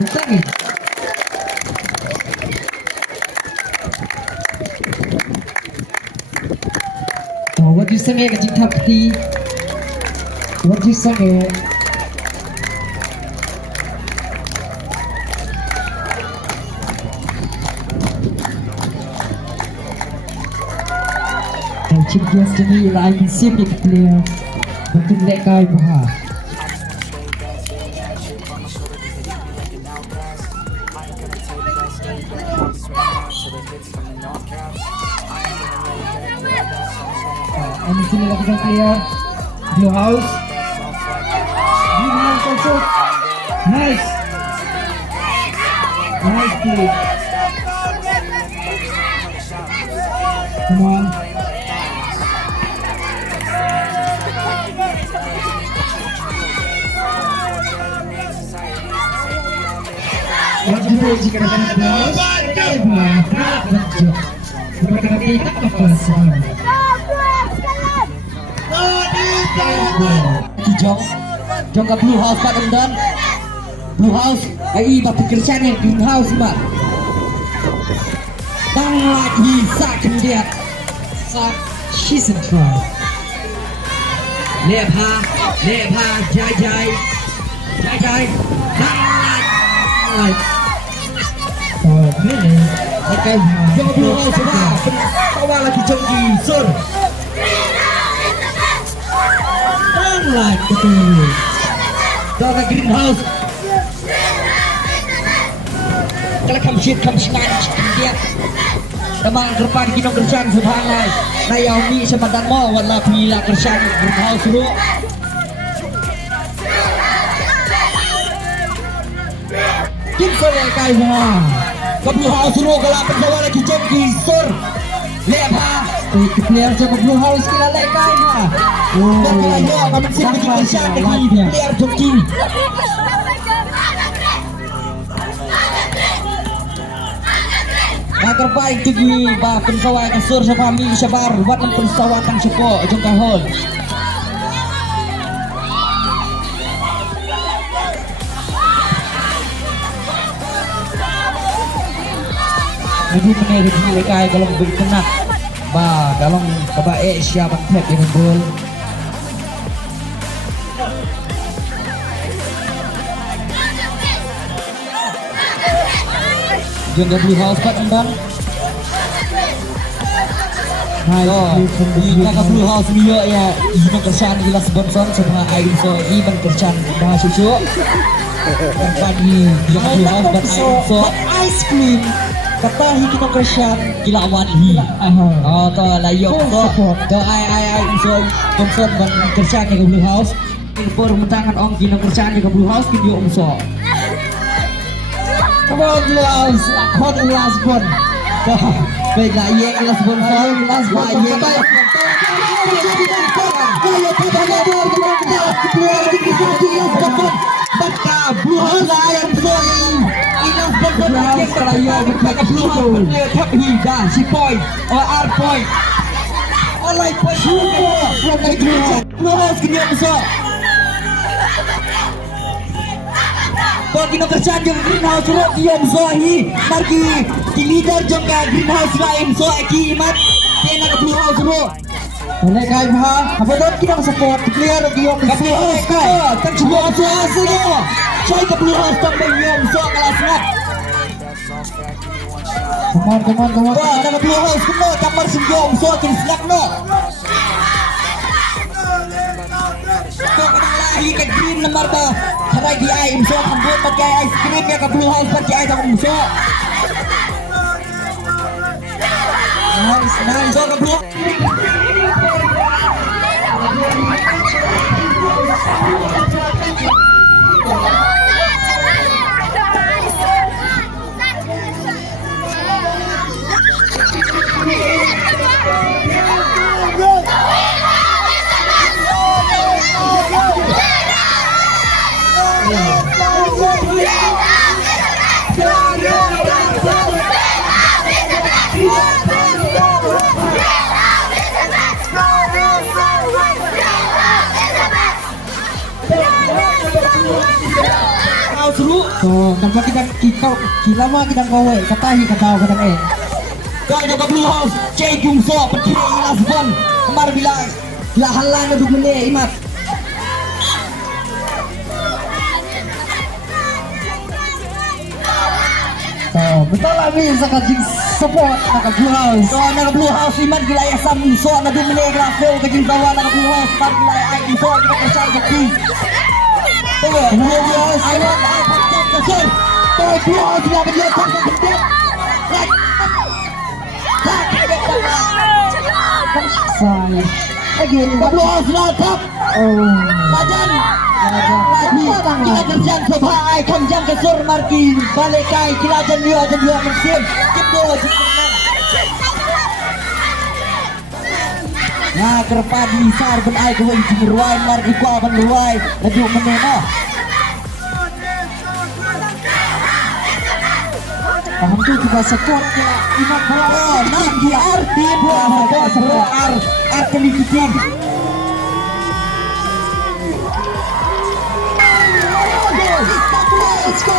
Second. Oh, what you sang it? Kecik tapi. What you sang it? Kecik destiny lain sip di player. Bentuk lekai bahar. Ini sini lakukan player Blue House. Green House also. Nice. Nice play. Come on. What do you jika dapat Blue House? Berkali tak apa semua. Jong ke Blue House Pak teman-teman. Blue House Bapak pekerjaan yang Green House Pak. Dan lagi saat lihat saat season try. Lepa jai dan oh ini oke Jong Blue House Pak. Awal lagi Jongki Sur. Like betul. Doa Green House. Kalau kamu senang dia. Teman depan kita kerjaan sebangai. Naomi sebentar mau warna bila kerjaan Green House dulu. Kita lekai semua. Ke Blue House dulu kalau pertama lagi Jongki Sur. Lepa. Player siapa Blue House kita lekai mah. Dan player kami siap kerjaan lagi player Jongki. Yang terbaik tinggi bah pensawat kasur sepami sabar buat pensawat yang sepok jongkahol. Ibu menarik lekai kalau berkenak. Ba dalam kebaik siapa tap yang gol. Jaga Blue House Pak teman. Jaga Blue House dia ya ini kerjaan gila sponsor sama air so ini kerjaan dah susu. Pagi jaga Blue House dan air so ice cream. Kata kita kerjaan gila wanhi. Oh to layok to ai so sponsor dan kerjaan jaga Blue House. Info mentangan ong gila kerjaan jaga Blue House video umso. Come on Blue House, hot last one. Baik lah, ye last one, last one, ye. Blue House lah yang betul. Enough Blue House keraya berkata Blue House betul. Tapi dah si point, or R point. Alright point. Blue House kena besar. Bagi kerjaan yang Green House lo diam Zohi margi di leader jongka Green House lain so eki imat dia nak Blue House lo boleh kai ha apa dot kita support player diam Blue House kai tak cuba tu asli lo cai ke Blue House tak diam so kelas nak teman wah ada Blue House kena kamar senjom so kini selak lo lagi ke Green nomor dah hari di air so kambut pakai ice cream ya ke Blue House pakai air tak so nice so ke Blue House seru. So, tanpa kita lama kita kowe, katahi kataw kadang Kaya ke Blue House, Cey Jung So, Petri Ilas Bon, kemar bilang, halang na dugmene imat. So, betul lah mi sa kajing support naka Blue House. So, naka Blue House, imat gila ya Sam So, na dugmene grafel, kajing bawa naka Blue House, par gila ya Ay So, kita percaya jaki. Tuh, Blue House, imat, ay, pagkat kasir. Tuh, Blue House, gila ka dia, pagkat kasir. Saya again Blue House latap. Badan. Kita kerjaan sopa ay kamjam kasur marki balik ay kilajan dia mesin. Gitu. Nah, kerpadi sar ben ay ko jingruai marki ko ban ruai laju menena. Hampir juga support ya imat bola. Nah, di arti bola seru art kelikutan. Let's go,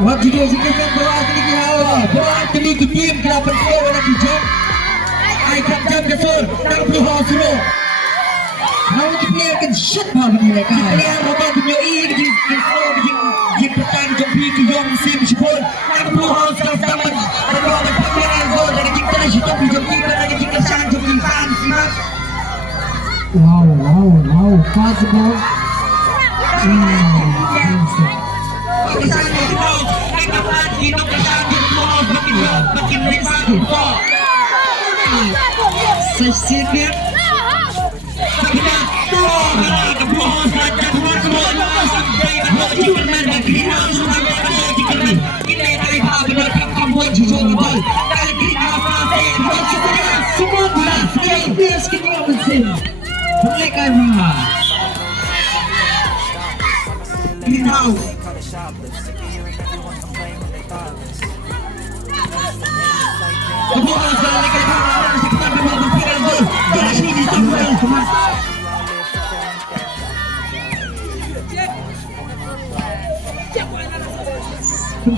Wah juga sikitkan doa sedikit hawa. Doa sedikit tim kena percaya nak dijam. Ai jam kesur tak perlu hasro. Hawa kita akan shot bal ni mereka. Kita roba punya di petang jompi ke yom sim sipol. Tak perlu hasro zaman. Roba pakai gol dari kita shot di jompi dari kita sang jompi fan simak. Wow, fast ball. Sesibir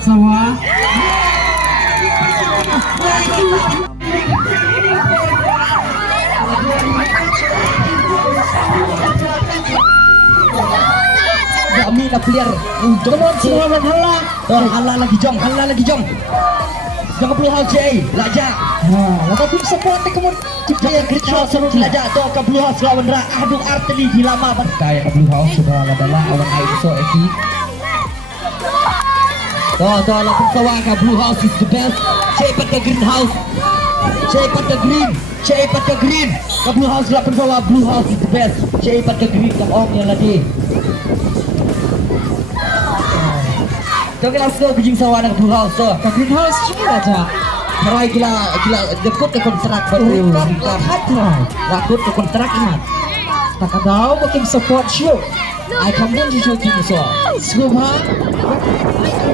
Sawah. Kami nak player untuk Semua hala. halah lagi jom. Jangan perlu hal Jay, laja. Lepas tu support kemudian Kita yang kerja seru laja tu ke Blue House lawan Ra. Aduh arteli di lama bantai Blue House sudah adalah awan air so eki. Tuh lapun sawah ke Blue House is the best. Cepat ke Green House. Cepat ke Green. Ke Blue House lapun sawah Blue House is the best. Cepat ke Green ke Om yang lagi. Tuh kita sudah kucing sawah ke Blue House tu. ke Green House cuma aja. Marai gila dekut ke kontrak baru. Lakut ke kontrak imat. Tak tahu mungkin support show. I come down to show you so. Semua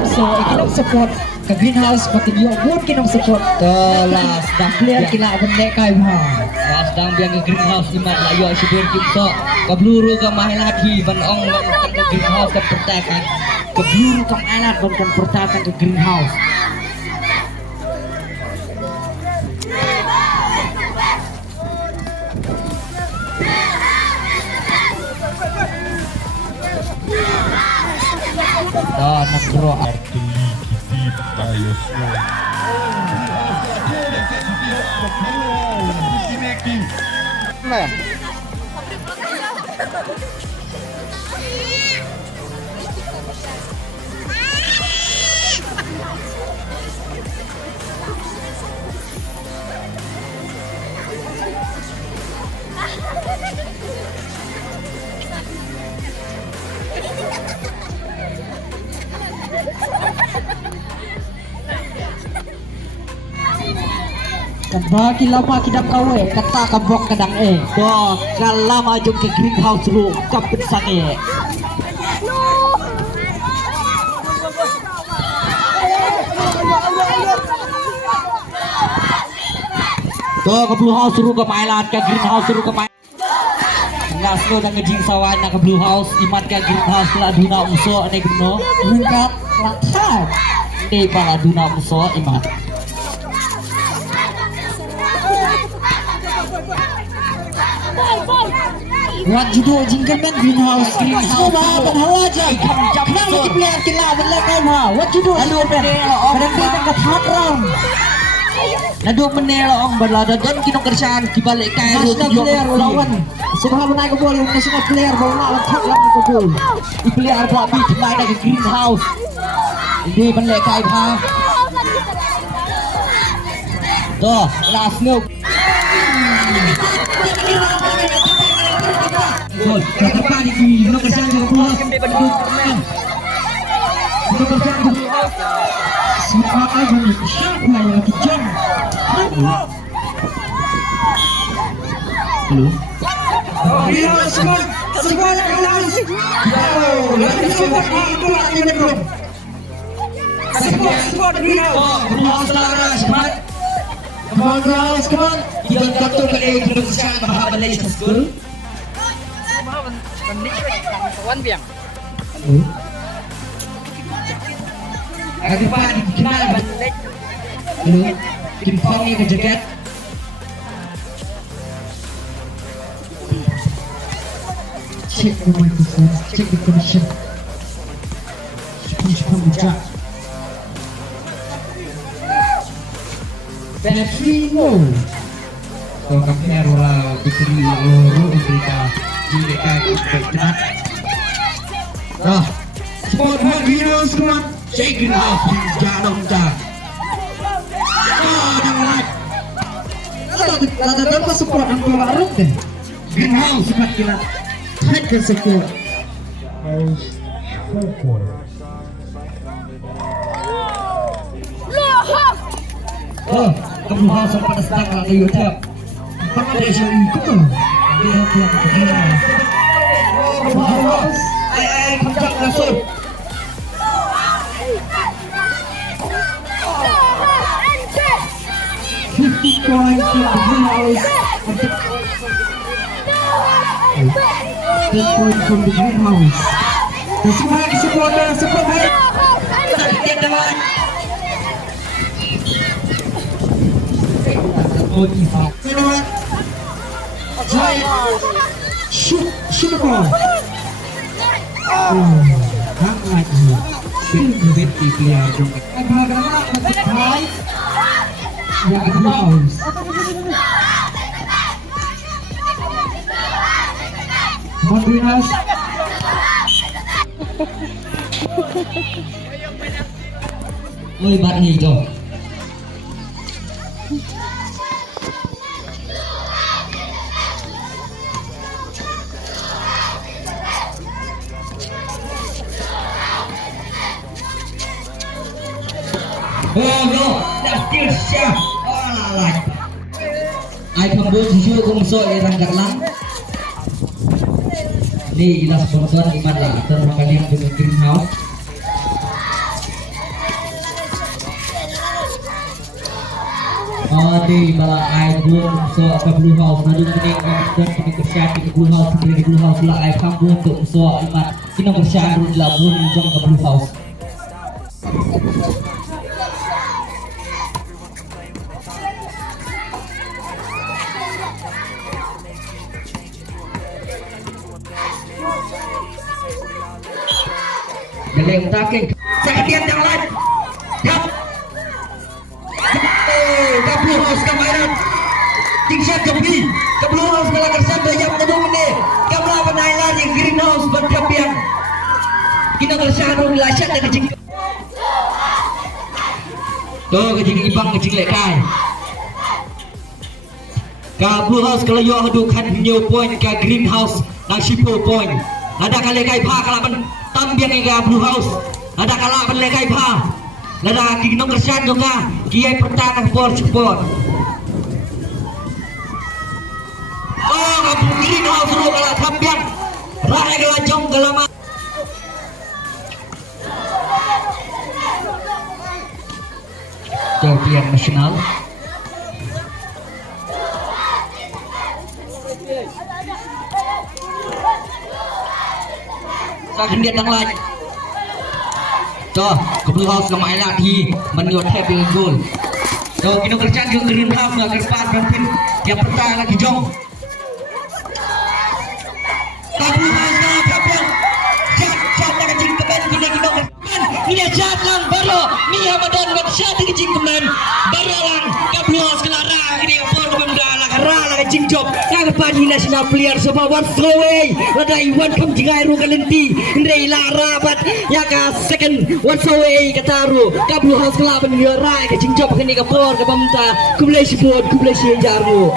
so kita support ke Green House makin yo pun kita support Kelas dah player kita benda kai sedang biang ke Green House imat lah yo sibir kita. Ke bluru ke main lagi ban ong ke Green House ke pertakan. Ke bluru ke alat ban ke pertakan ke Green House. Nak bro Kadang lama kita kawe kata kabok kadang Tuh, kalau maju ke greenhouse lu kapit sange. Tuh ke blue house suruh ke mainan ke greenhouse suruh ke main. Nggak suruh dan ngejing sawan ke blue house iman ke greenhouse lah duna musuh nih gino. lengkap latar. Nih para duna musuh iman. Wat judo jingkaman greenhouse coba penhawa aja kenapa di player kila bela kan ha wat judo aduh kadang kita ketat ram Nado menelo ang balada don kinong kerjaan dibalik kaya national player lawan subhanallah naik ke bola national player bawa letak lang ke bola di player buat di main ke greenhouse. Ini balik kaya pa. Tuh, last look. Gol, terdepan di kinong kerjaan ke bola. siapa aja nih siapa yang lagi jam Halo. semua greenhouse lagi support itu lagi belum support greenhouse Oh, greenhouse lah, cepat. come on greenhouse come on Yang kata ke kinong kerjaan bahwa balik ke school. Lagi pa di kenal ba? Halo, Kimpong ni ke jaket. check the microphone check the connection cepat buka battery low So kami arola diberi loro mereka mereka berkenan. Ah, sport buat greenhouse semua. Saya greenhouse jangan dah. Ah, jangan. Lada tanpa support ang keluarga deh Greenhouse cepat kita head ke support Oh, kamu harus pada sedang lagi YouTube. Foundation itu dia greenhouse Kencang langsung. 50 points to the greenhouse 10 points from the greenhouse dan semua supporter support baik Oh, Ivan. you know what try shoot the ball hang lagi Fit di player dong. agama mencapai ya greenhouse come on greenhouse Ôi bạn nghỉ rồi. Oh no, that's still sharp. Oh là ai không buông thì chưa cùng soi rằng gạt lắm. Ini jelas sponsor di mana terkalian dengan greenhouse. Di bala ai buông so apa blue house na yung kini dan kini kerja di blue house di blue house lah ai kam buông untuk so iman kini kerja di la buông jong ke blue house. Galing taking sakit yang lain. Yap. Ke blue house ke mainan. Tingkat ke blue house bala kerja banyak menunggu ni. Kamla penailan di greenhouse berkepian. Kita kerja dulu lasyat dan kecil. Tuh kecil ibang kecil lekai. Ke blue house kalau yo adukan new point ke greenhouse nang 10 point. Ada kali kai pa kalaban tambiang ke blue house. Ada kalaban lekai pa. Lada kinong kerjaan juga kiai pertahanan support. House suruh kalah kampiang. Raya kalah jong kelama. Champion nasional. Akan dia tang lagi. Cho, Blue House ke Maila di meniup happy goal. Cho, kita kerja ke Green House ke depan dan yang pertama lagi jong. Blue House na kapal. Jat na kajing kemen kita ini jat lang baru ni Hamadan kat jat kajing kemen baru lang ke Blue House ke lara ini for kemen lara kajing job. Yang depan national player semua one away. Ada Iwan kam jingai ru kalenti. Ndai lara bat ya ka second one away kataru. Ka Blue House kala ben rai kajing job kini ka for ke pamta. Kublai siput kublai siajaru.